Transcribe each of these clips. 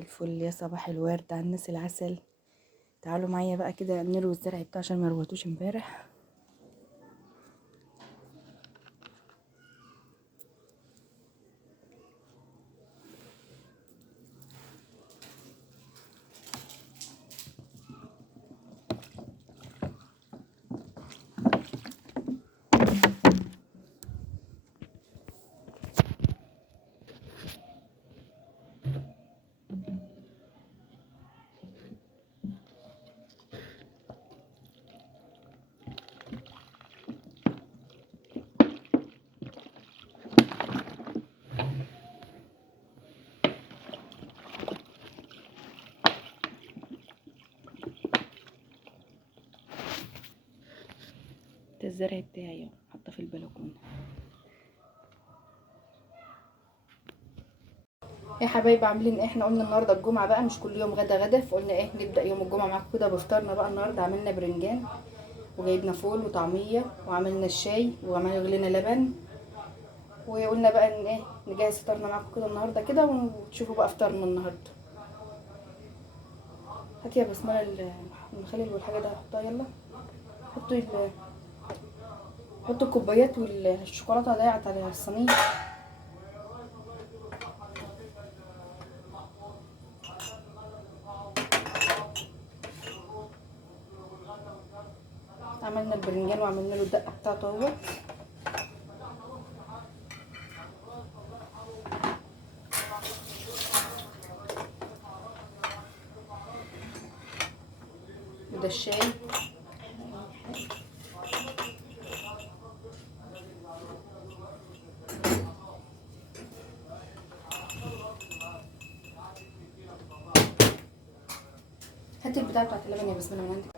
الفل يا صباح الورد على الناس العسل. تعالوا معايا بقى كده نروي الزرع بتاعه عشان ما رويتوش امبارح. ده الزرع بتاعي حاطه في البلكونه. يا حبايبي عاملين ايه؟ احنا قلنا النهارده الجمعه بقى مش كل يوم غدا فقلنا ايه نبدا يوم الجمعه معاكم كده بفطارنا بقى. النهارده عملنا برنجان وجايبنا فول وطعميه وعملنا الشاي وعملنا غلينا لبن، وقلنا بقى ان ايه نجهز فطارنا معاكم كده النهارده كده وتشوفوا بقى فطارنا النهارده. هاتي يا بسمله المخلل والحاجه ده حطها يلا. حطوا الكوبايات والشوكولاته ضايعت على الصينيه. عملنا البرنجان وعملنا له الدقه بتاعته اهوت. وده الشاي. هاتي البتاعه بتاعت اللبن يا بسمله من عندك.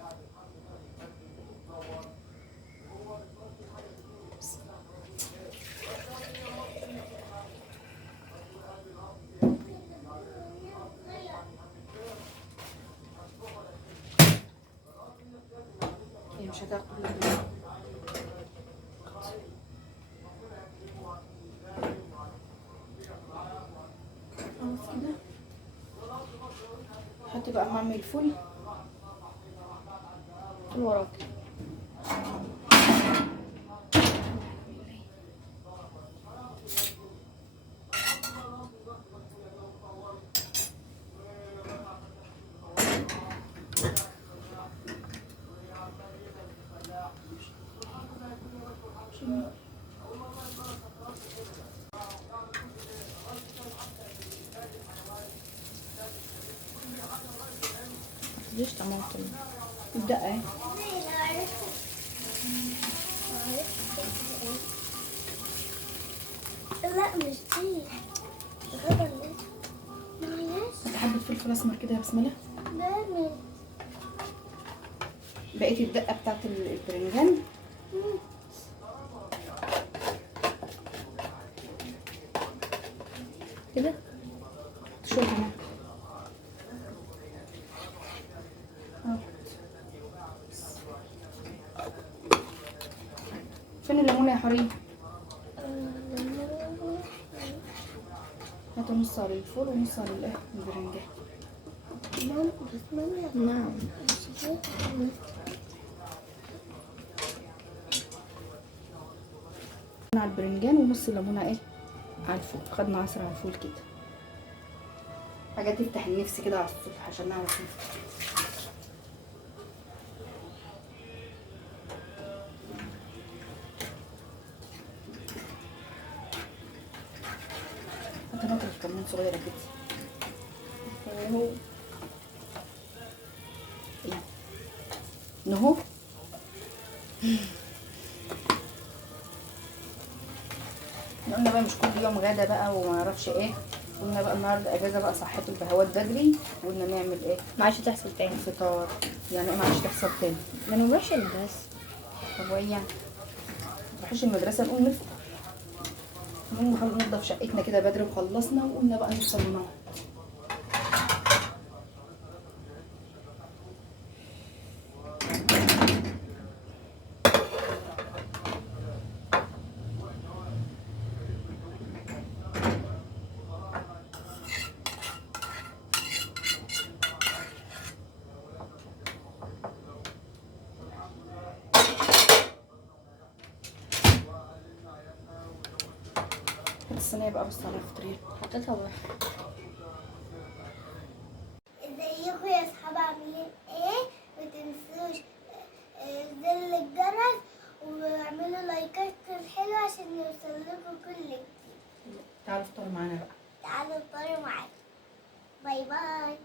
هي مش هتاخد خلاص كده. هاتي بقى معمل الفول وراك. ليش طماطم؟ الدقه اهي. لا مش دي غدا معلش. حبه فلفل اسمر كده يا بسمله. بعمل بقيت الدقه بتاعت البرنجان. كده شويه كمان. فين الليمونه يا حريم؟ هاتوا نص على الفول ونص على البرنجان. ماما بس ماما نعم. على البرنجان ونص ليمونه ايه على الفول. خدنا عصره على الفول كده. حاجات تفتح النفس كده على الصبح عشان نعرف نفطر. حتى نقطة كمان صغيرة كده. اهو ايه نهو. قلنا بقى مش كل يوم غدا بقى وما نعرفش ايه. قلنا بقى النهارده اجازه بقى صحته البهوات بدري. قلنا نعمل ايه ما عادش تحصل تاني. فطار. يعني ايه ما عادش تحصل تاني؟ ما نروحش البس. طب وايه يعني؟ نروحش المدرسه نقوم نفطر. نقوم ننضف شقتنا كده بدري وخلصنا وقلنا بقى نفطر ونقعد. الصينيه بقى، بص على الفطير. حطيتها بره. ازيكم يا اصحاب، عاملين ايه؟ متنسوش زر الجرس واعملوا لايكات حلوة عشان يوصل لكم كل جديد. تعالوا افطروا معانا بقى. تعالوا افطروا معايا. باي باي.